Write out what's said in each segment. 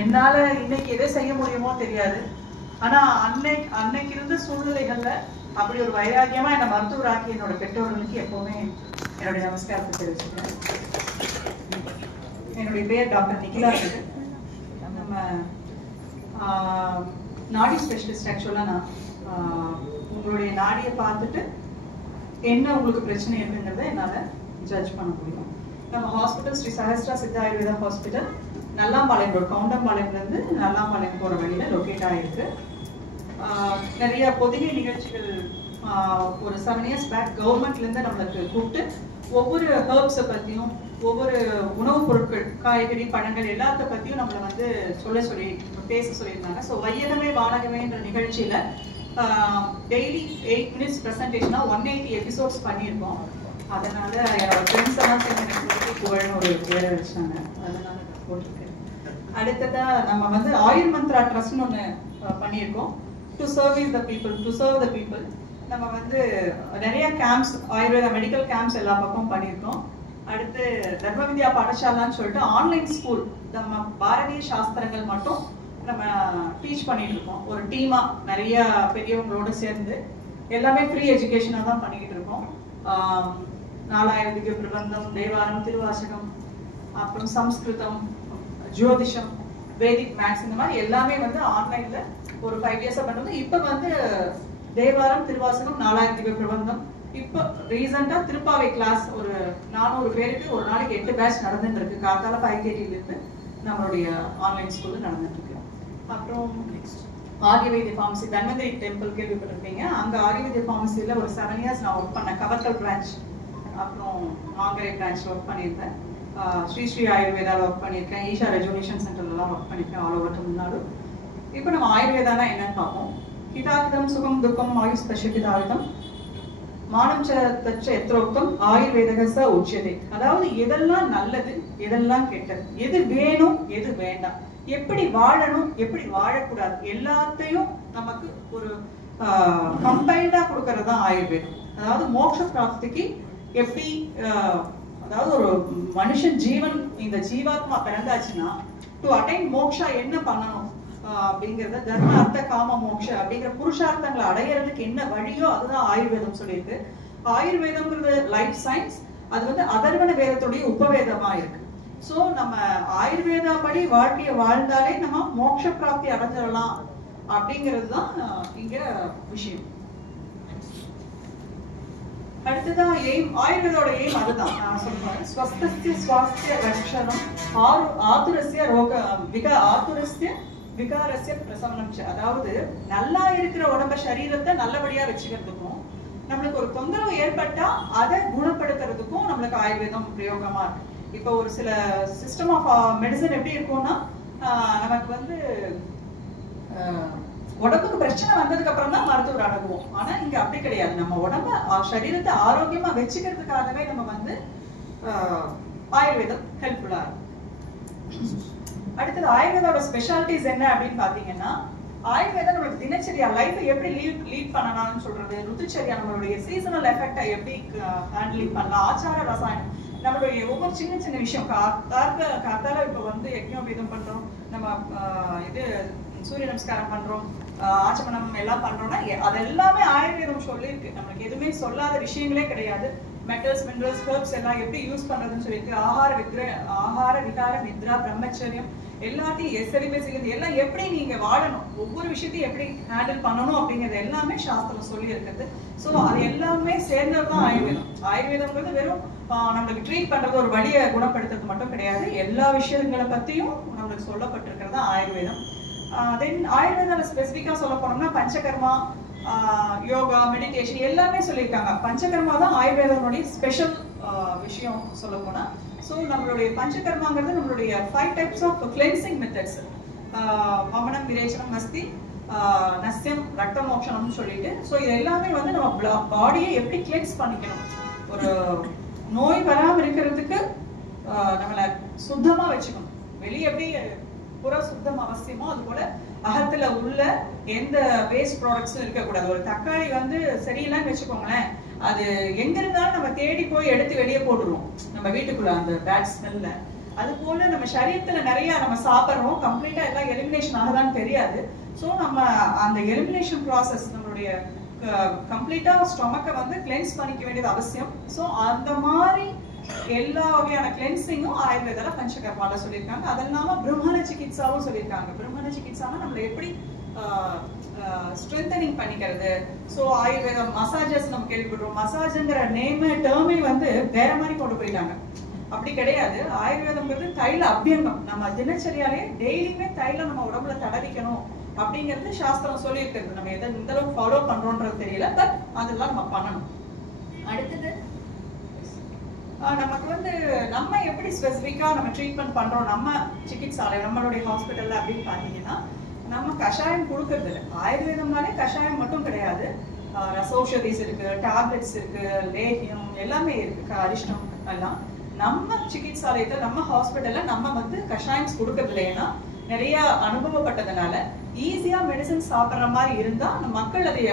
என்னால இன்னைக்கு எதை செய்ய முடியுமோ தெரியாது. ஆனா அன்னைக்கு இருந்த சூழ்நிலைகள்ல அப்படி ஒரு வைராக்கியமா என்னை மருத்துவராக்கி என்னோட பெற்றோர்களுக்கு எப்பவுமே என்னுடைய நமஸ்காரத்தை தெரிவிச்சுக்கிறேன். என்னுடைய பேர் டாக்டர் நிகிலா. நம்ம நாடி ஸ்பெஷலிஸ்ட். ஆக்சுவலா நான் உங்களுடைய நாடியை பார்த்துட்டு என்ன உங்களுக்கு பிரச்சனை இருக்குங்கிறத என்னால ஜட்ஜ் பண்ண முடியும். நம்ம hospital Shri Sahasra Siddha Ayurveda hospital Nallampalayam road, கவுண்டம்பாளையம்ல இருந்து நல்லாம்பாளையம் போற வழியில லொக்கேட் ஆயிருக்கு. நிறைய பொதிகை நிகழ்ச்சிகள் ஒரு 7 years பேக் கவர்மெண்ட்ல இருந்து நம்மளுக்கு கூப்பிட்டு ஒவ்வொரு ஹெர்ப்ஸை பத்தியும் ஒவ்வொரு உணவுப் பொருட்கள், காய்கறி, பழங்கள் எல்லாத்த பத்தியும் நம்மளை வந்து பேச சொல்லியிருந்தாங்க. ஸோ வையகமே வானகமேன்ற நிகழ்ச்சியில டெய்லி 8 minutes ப்ரெசன்டேஷனா 180 எபிசோட்ஸ் பண்ணியிருக்கோம். அதனால என்னோட ஃப்ரெண்ட்ஸ் எல்லாம் சேர்ந்து எனக்கு புகழ்னு ஒரு பேரை வச்சாங்க. அதனால நான் போட்டிருக்கேன். அடுத்ததா நம்ம வந்து ஆயுர் மந்த்ரா ட்ரஸ்ட்னு ஒன்று பண்ணியிருக்கோம். To service the people, to serve the people. நம்ம வந்து நிறைய கேம்ப்ஸ், ஆயுர்வேதா மெடிக்கல் கேம்ப்ஸ் எல்லா பக்கமும் பண்ணியிருக்கோம். அடுத்து தர்ம வித்யா பாடசாலான்னு சொல்லிட்டு ஆன்லைன் ஸ்கூல், நம்ம பாரதிய சாஸ்திரங்கள் மட்டும் நம்ம டீச் பண்ணிட்டு இருக்கோம். ஒரு டீமா நிறைய பெரியவங்களோட சேர்ந்து எல்லாமே ஃப்ரீ எஜுகேஷனாக தான் பண்ணிக்கிட்டு இருக்கோம். 4000 பிரபந்தம், தேவாரம், திருவாசகம், அப்புறம் சம்ஸ்கிருதம், ஜோதிஷம், வேதிக் மேக்ஸ், இந்த மாதிரி எல்லாமே வந்து ஆன்லைன்ல ஒரு 5 years பண்றது. இப்ப வந்து தேவாரம், திருவாசகம், 4000 பிரபந்தம். இப்போ ரீசெண்டா திருப்பாவை கிளாஸ் ஒரு 400 பேருக்கு ஒரு நாளைக்கு 8 பேட்ச் நடந்துட்டு இருக்கு. காத்தால 5:30 இருந்து நம்மளுடைய ஆன்லைன் ஸ்கூல்ல நடந்துட்டு இருக்கு. அப்புறம் ஆரியவேதி ஃபார்மசி, தன்வந்திரி டெம்பிள் கேள்விப்பட்டிருப்பீங்க. அங்க ஆரியவேதி ஃபார்மசியில ஒரு 7 years நான் ஒர்க் பண்ணேன். கவர்கல் பிரான்ச், அப்புறம் மாங்கரை பிரான்ச் ஒர்க் பண்ணியிருக்கேன். ஸ்ரீ ஆயுர்வேதாவில் ஒர்க் பண்ணியிருக்கேன். ஈஷா ரெஜுவேஷன் சென்டர்லாம் ஒர்க் பண்ணியிருக்கேன் ஆல் ஓவர் தமிழ்நாடு. இப்போ நம்ம ஆயுர்வேதானா என்னன்னு பார்ப்போம். ஹிதாகிதம் சுகம் துக்கம் ஆயுஷ் தஷகிதாயுதம் மானம் தச்ச எத்ரோக்தம் ஆயுர்வேதகச உச்சியதே. அதாவது எதெல்லாம் நல்லது, எதெல்லாம் கெட்டது, எது வேணும், எது வேண்டாம், எப்படி வாழணும், எப்படி வாழக்கூடாது, எல்லாத்தையும் நமக்கு ஒரு கம்பைல்டா கொடுக்கறது தான் ஆயுர்வேதம். அதாவது மோட்ச பிராப்திக்கு எப்படி, அதாவது ஒரு மனுஷன் ஜீவன், இந்த ஜீவாத்மா பிறந்தாச்சுன்னா டு அட்டைன் மோக்ஷா என்ன பண்ணணும் அப்படிங்கறத, தர்ம அர்த்த காம மோக்ஷ அப்படிங்கிற புருஷார்த்தங்களை அடையறதுக்கு என்ன வழியோ அதுதான் ஆயுர்வேதம் சொல்லியிருக்கு. ஆயுர்வேதம்ங்கிறது லைஃப் சயின்ஸ். அது வந்து அதர்வண வேதத்துடைய உபவேதமா இருக்கு. சோ நம்ம ஆயுர்வேதா படி வாழ்க்கையை வாழ்ந்தாலே நம்ம மோட்ச பிராப்தி அடைஞ்சிடலாம் அப்படிங்கிறது தான் இங்க விஷயம். அடுத்ததான் எய்ம், ஆயுர்வேதோட எய்ம் அதுதான் நான் சொல்றேன். ஸ்வஸ்தஸ்ய ஸ்வாஸ்திய ரக்ஷணம் ஆதுரஸ்ய ஆதுரஸ்ய விகாரஸ்ய பிரசவனம். அதாவது நல்லா இருக்கிற உடம்ப சரீரத்தை நல்லபடியா வச்சுக்கிறதுக்கும், நம்மளுக்கு ஒரு தொந்தரவு ஏற்பட்டா அதை குணப்படுத்துறதுக்கும் நம்மளுக்கு ஆயுர்வேதம் பிரயோகமா இருக்கு. இப்போ ஒரு சில சிஸ்டம் ஆஃப் மெடிசன் எப்படி இருக்கும்னா, நமக்கு வந்து உடம்புக்கு பிரச்சனை வந்ததுக்கு அப்புறம் தான் மருத்துவர் அணுகுவோம். ஆனா இங்க அப்படி கிடையாது. நம்ம உடம்ப சரீரத்தை ஆரோக்கியமா வச்சுக்கிறதுக்காகவே நம்ம வந்து ஆயுர்வேதம் ஹெல்ப்ஃபுல்லா இருக்கும். அடுத்தது ஆயுர்வேதோட ஸ்பெஷாலிட்டிஸ் என்ன அப்படின்னு பாத்தீங்கன்னா, ஆயுர்வேதம் நம்மளுக்கு தினச்சரியா லைஃபை எப்படி லீட் பண்ணணும்னு சொல்றது, ருத்துச்சரியா நம்மளுடைய சீசனல் எஃபெக்டை எப்படி ஹேண்டில் பண்ணலாம், ஆச்சார ரசாயனம், நம்மளுடைய ஒவ்வொரு சின்ன சின்ன விஷயம், காத்தால இப்ப வந்து யஜ்ஞோபீதம் பண்றோம், நம்ம இது சூரிய நமஸ்காரம் பண்றோம், ஆச்சமனம் எல்லாம் பண்றோம்னா அதெல்லாமே ஆயுர்வேதம் சொல்லியிருக்கு. நம்மளுக்கு எதுவுமே சொல்லாத விஷயங்களே கிடையாது. மெட்டல்ஸ், மினரல்ஸ், ஹெர்ப்ஸ் எல்லாம் எப்படி யூஸ் பண்றதுன்னு சொல்லியிருக்கு. ஆகார விகார நித்ரா பிரம்மச்சரியம் எல்லாத்தையும் எஸ்எலிமே செய்யுது. எல்லாம் எப்படி நீங்க வாழணும், ஒவ்வொரு விஷயத்தையும் எப்படி ஹேண்டில் பண்ணணும் அப்படிங்கிறது எல்லாமே சாஸ்திரம் சொல்லி இருக்குது. ஸோ அது எல்லாமே சேர்ந்ததுதான் ஆயுர்வேதம். ஆயுர்வேதம்ங்கிறது வெறும் நம்மளுக்கு ட்ரீட் பண்றது, ஒரு வழியை குணப்படுத்துறது மட்டும் கிடையாது. எல்லா விஷயங்களை பத்தியும் நம்மளுக்கு சொல்லப்பட்டிருக்கிறது ஆயுர்வேதம். தென் ஆயுர்வேதால ஸ்பெசிஃபிக்கா சொல்ல போனோம்னா பஞ்சகர்மா, யோகா, மெடிடேஷன் எல்லாமே சொல்லியிருக்காங்க. பஞ்சகர்மா தான் ஆயுர்வேதனுடைய ஸ்பெஷல் விஷயம் சொல்ல போனா. ஸோ நம்மளுடைய பஞ்சகர்மாங்கிறது நம்மளுடைய 5 types ஆஃப் கிளென்சிங் மெத்தட்ஸ். மமனம், விரேச்சனம், மஸ்தி, நஸ்யம், ரத்த மோட்சணம்னு சொல்லிட்டு. ஸோ இது எல்லாமே வந்து நம்ம பாடியை எப்படி கிளென்ஸ் பண்ணிக்கணும், ஒரு நோய் வராமல் இருக்கிறதுக்கு நம்மளை சுத்தமா வச்சுக்கணும். வெளியே எப்படி புற சுத்தம் அவசியமோ அது போல அகத்துல உள்ள எந்த வேஸ்ட் ப்ராடக்ட்ஸும் இருக்கக்கூடாது. ஒரு தக்காளி வந்து சரியில்லைன்னு வச்சுக்கோங்களேன், அது எங்க இருந்தாலும் நம்ம தேடி போய் எடுத்து வெளியே போட்டுருவோம் நம்ம வீட்டுக்குள்ள அந்த பேட் ஸ்மெல்ல. அது போல நம்ம சரீரத்துல நிறைய நம்ம சாப்பிட்றோம், கம்ப்ளீட்டா எல்லாம் எலிமினேஷன் ஆகுதான்னு தெரியாது. ஸோ நம்ம அந்த எலிமினேஷன் ப்ராசஸ் நம்மளுடைய கம்ப்ளீட்டா ஸ்டொமக்கை வந்து கிளென்ஸ் பண்ணிக்க வேண்டியது அவசியம். ஸோ அந்த மாதிரி எல்லா வகையான கிளென்சிங்கும் ஆயுர்வேதால பஞ்சகர்மால சொல்லியிருக்காங்க. அது இல்லாம பிரம்மண சிகித்சாவும் சொல்லியிருக்காங்க. பிரம்மண சிகித்சானா நம்மளை எப்படி ஸ்ட்ரென்தனிங் பண்ணிக்கிறது. ஸோ ஆயுர்வேதம் மசாஜஸ் நம்ம கேள்விப்படுறோம். மசாஜ்ங்கிற டேர்மே வந்து வேற மாதிரி கொண்டு போயிட்டாங்க. அப்படி கிடையாது. ஆயுர்வேதம்ங்கிறது தைல அபியங்கம். நம்ம தினச்சரியாலே டெய்லியுமே தைலம் நம்ம உடம்புல தடவிக்கணும் அப்படிங்கிறது சாஸ்திரம் சொல்லி இருக்கிறது. நம்ம எதை இந்த அளவுக்கு ஃபாலோ பண்றோம்ன்றது தெரியல, பட் அதெல்லாம் நம்ம பண்ணணும். அடுத்தது நமக்கு வந்து நம்ம எப்படி ஸ்பெசிஃபிக்கா நம்ம ட்ரீட்மெண்ட் பண்றோம் நம்ம சிகித்சாலை நம்மளுடைய ஹாஸ்பிட்டல்ல அப்படின்னு பாத்தீங்கன்னா, நம்ம கஷாயம் கொடுக்கறது இல்லை. ஆயுர்வேதம்னாலே கஷாயம் மட்டும் கிடையாது. ரசௌஷதிஸ் இருக்கு, டேப்லெட்ஸ் இருக்கு, லேகியம் எல்லாமே இருக்கு, அரிஷ்டம் எல்லாம். நம்ம சிகித்சாலயத்துல நம்ம ஹாஸ்பிட்டல்ல நம்ம வந்து கஷாயம்ஸ் கொடுக்கறது இல்லைன்னா நிறைய அனுபவப்பட்டதுனால ஈஸியா மெடிசன் சாப்பிட்ற மாதிரி இருந்தா மக்கள் அதைய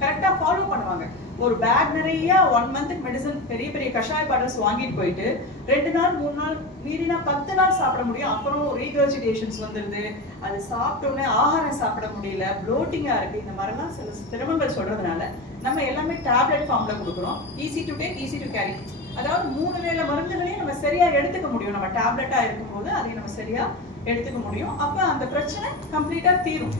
கரெக்டா ஃபாலோ பண்ணுவாங்க. ஒரு பேக் நிறைய 1 மந்த்துக்கு மெடிசன் பெரிய பெரிய கஷாய பாட்டில்ஸ் வாங்கிட்டு போயிட்டு 2 நாள் 3 நாள் மீறினா 10 நாள் சாப்பிட முடியும். அப்புறம் ரீகர்ஜிடேஷன்ஸ் வந்துருது. அது சாப்பிட்டோன்னே ஆகாரம் சாப்பிட முடியல, ப்ளோட்டிங்கா இருக்கு, இந்த மாதிரிலாம் சில சிரமங்கள் சொல்றதுனால நம்ம எல்லாமே டேப்லெட் ஃபார்ம்ல கொடுக்குறோம். Easy to take, easy to carry. அதாவது 3 வேளை மருந்துகளையும் நம்ம சரியா எடுத்துக்க முடியும். நம்ம டேப்லெட்டா இருக்கும்போது அதையும் நம்ம சரியா எடுத்துக்க முடியும். அப்ப அந்த பிரச்சனை கம்ப்ளீட்டா தீரும்.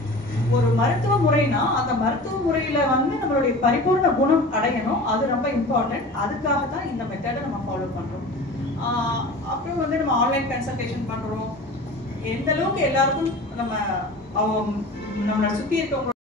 ஒரு மருத்துவ முறைனா அந்த மருத்துவ முறையில வந்து நம்மளுடைய பரிபூர்ண குணம் அடையணும். அது ரொம்ப இம்பார்ட்டன்ட். அதுக்காக தான் இந்த மெத்தடை நம்ம ஃபாலோ பண்றோம். அப்புறம் வந்து நம்ம ஆன்லைன் கன்சல்டேஷன் பண்றோம். எந்த அளவுக்கு எல்லாருக்கும் நம்ம நம்மளை சுத்தி இருக்கவங்க